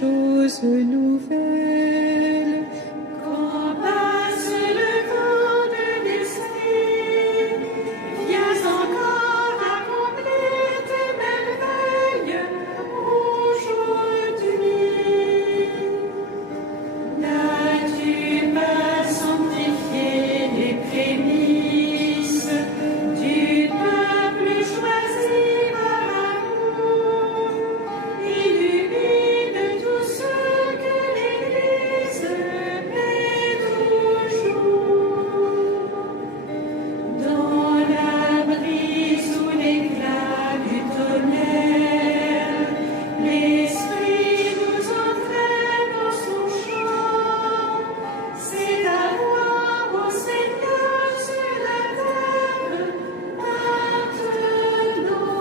chose nouvelle. Quand passe le vent de l'esprit, viens encore accomplir tes merveilles aujourd'hui. N'as-tu pas sanctifié les prémices du peuple choisi par amour? Illumine tous ceux que l'Église met toujours. Dans la brise ou l'éclat du tonnerre, l'Esprit nous entraîne dans son chant. C'est à voir au Seigneur sur la terre maintenant.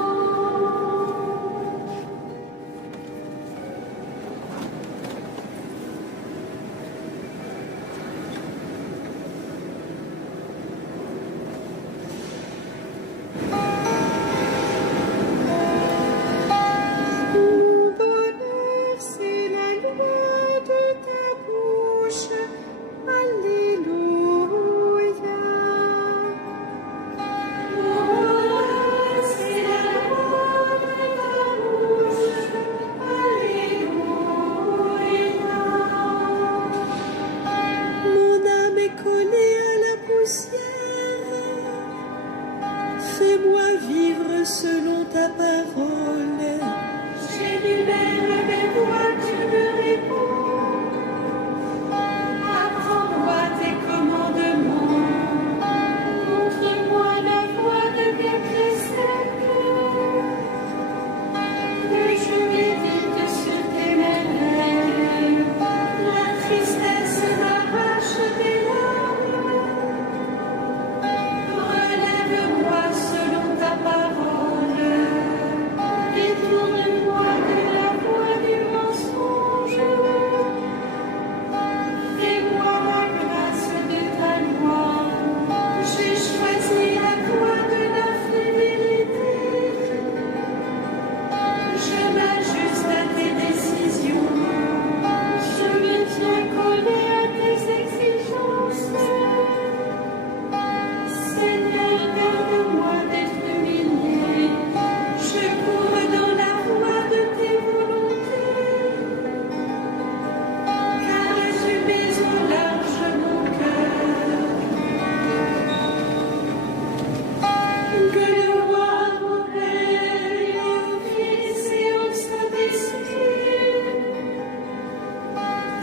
Mon bonheur, c'est la loi de ta bouche. Alléluia. C'est la loi de ta bouche. Alléluia. Mon âme est collée à la poussière. Fais-moi vivre selon ta parole. J'énumère mes voix, tu me réponds. Apprends-moi tes commandements. Montre-moi la voie de tes préceptes. Que je médite sur tes merveilles. La tristesse m'arrache des larmes. Relève-moi selon ta parole. Détourne-moi de la voie du mensonge. Fais-moi la grâce de ta loi. J'ai choisi la voie de la fidélité. Je m'ajuste à tes décisions. Je me tiens collé à tes exigences. Seigneur, garde-moi d'être humilié. Je cours dans la voie de tes volontés. Car tu mets au large mon cœur. Que le roi au Père et au Fils et au Saint-Esprit,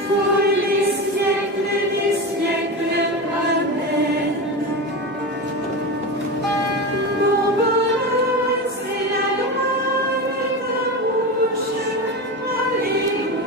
pour les siècles des siècles. Amen. Mon bonheur, c'est la loi de ta bouche. Alléluia.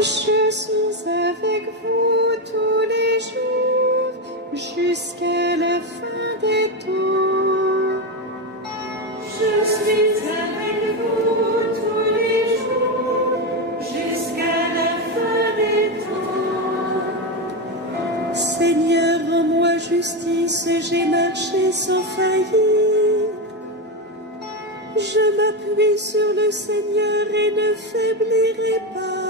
Je suis avec vous tous les jours jusqu'à la fin des temps. Je suis avec vous tous les jours jusqu'à la fin des temps. Seigneur, rends-moi justice, j'ai marché sans faillir. Je m'appuie sur le Seigneur et ne faiblirai pas.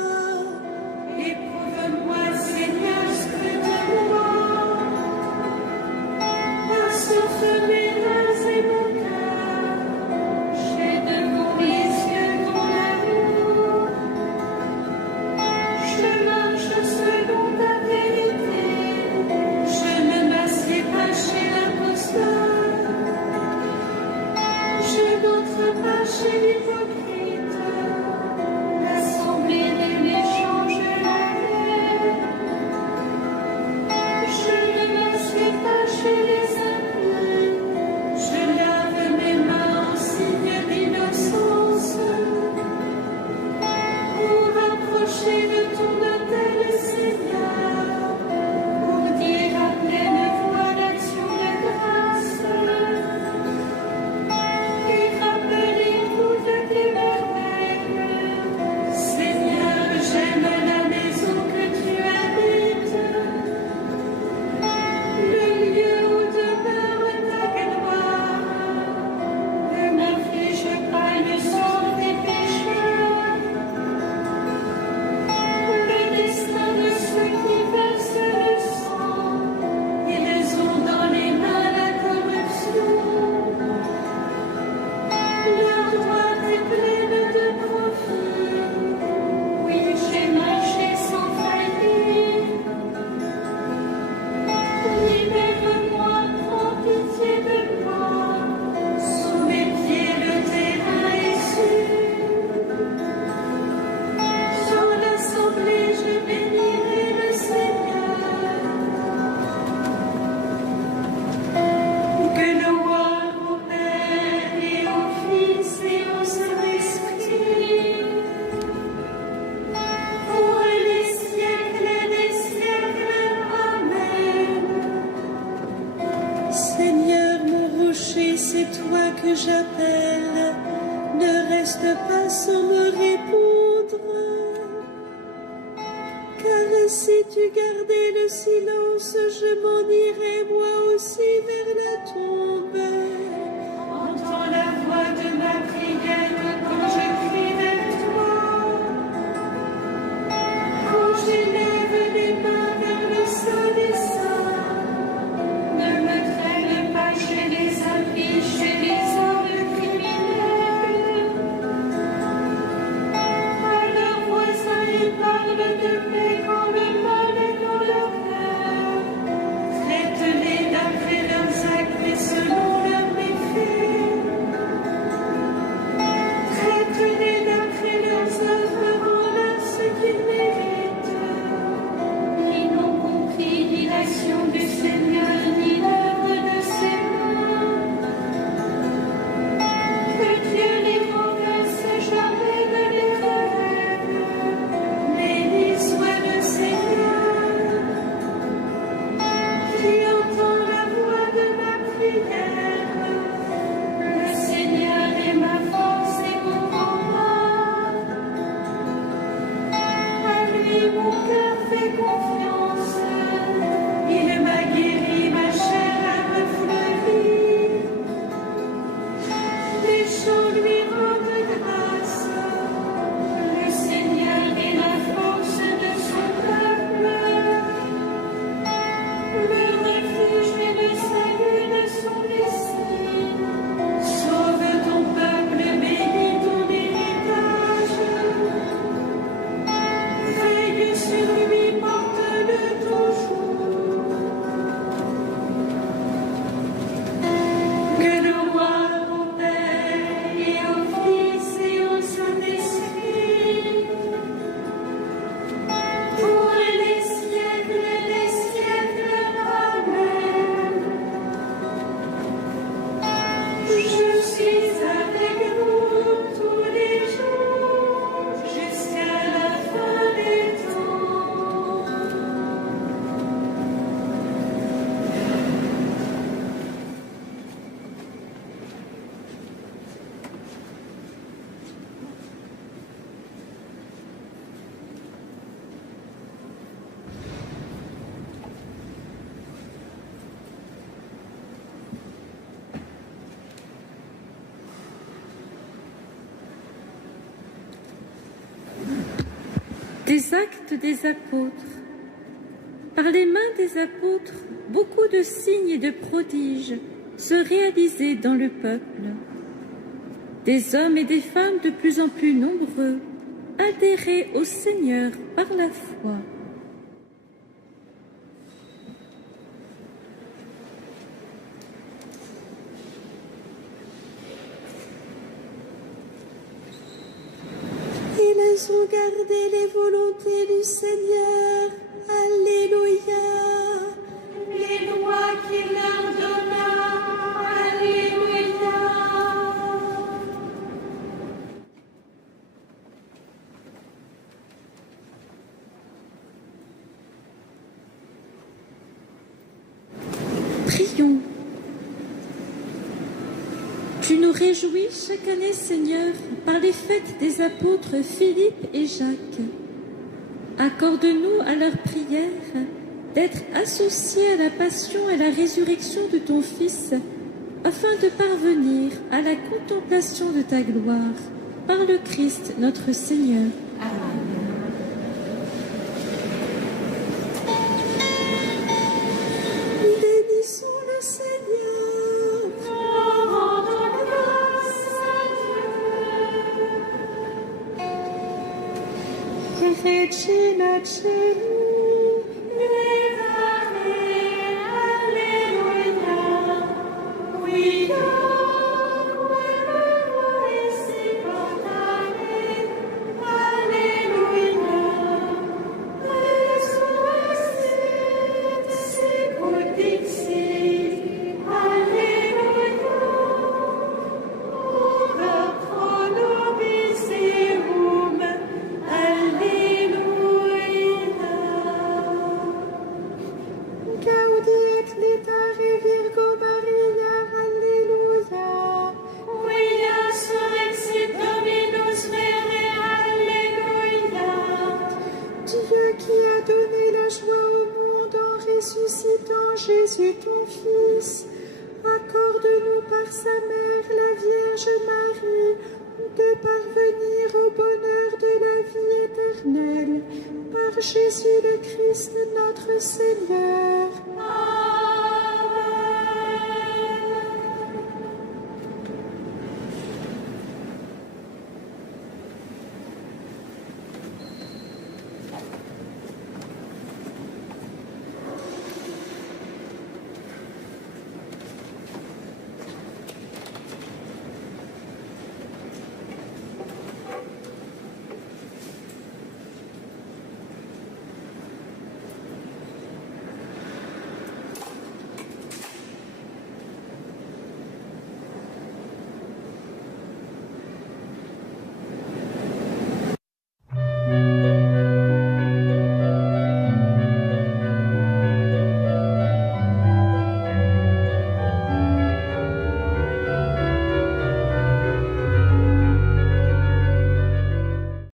Éprouve-moi, Seigneur, scrute-moi. Assouffle mes reins et mon cœur. J'ai devant les yeux ton amour. Je marche selon ta vérité. Je ne m'assieds pas chez l'imposteur. Je n'entre pas chez l'hypocrite. L'assemblée des méchants, je la hais. Je ne m'assieds pas chez les impies. Je lave mes mains en signe d'innocence. Pour approcher de ton autel, Seigneur, pour dire à pleine voix l'action de grâce et rappeler c'est toi que j'appelle, ne reste pas sans me répondre. Car si tu gardais le silence, je m'en irais moi aussi vers la tombe. Entends la voix de ma prière quand je crie vers toi. Quand j'élève les mains vers le Saint des Saints, ne me traîne pas chez les impies, chez les hommes criminels. À leurs voisins, ils parlent de paix quand le mal est dans leur cœur. Traite-les d'après leurs actes et selon leurs méfaits. Traite-les d'après leurs œuvres, rends-leur ce qu'ils méritent. Ils n'ont compris ni l'action du Seigneur, ni l'œuvre de ses mains. Que Dieu les renverse et jamais ne les relève. Béni soit le Seigneur, qui entend la voix de ma prière. Le Seigneur est ma force et mon rempart. À lui mon cœur fait confiance. Il m'a guéri, ma chair a refleuri. Les chants lui rendent grâce. Le Seigneur est la force de son peuple. Le refuge et le salut de son dessein. Sauve ton peuple, bénis ton héritage. Veille sur lui, porte-le toujours. Gloire au Père et au Fils et au Saint-Esprit, pour les siècles des siècles. Amen. Je suis avec vous tous les jours jusqu'à la fin des temps. Des actes des apôtres. Par les mains des apôtres, beaucoup de signes et de prodiges se réalisaient dans le peuple. Des hommes et des femmes de plus en plus nombreux adhéraient au Seigneur par la foi. Ils ont gardé les volontés du Seigneur. Alléluia. Les lois qu'il leur donna. Alléluia. Prions. Tu nous réjouis chaque année, Seigneur, par les fêtes des apôtres Philippe et Jacques. Accorde-nous à leur prière d'être associés à la passion et à la résurrection de ton Fils, afin de parvenir à la contemplation de ta gloire, par le Christ notre Seigneur. Bénissons le Seigneur. Rendons grâce à Dieu. Regina Celi. Alléluia. parvenir au bonheur de la vie éternelle. Par Jésus le Christ notre Seigneur.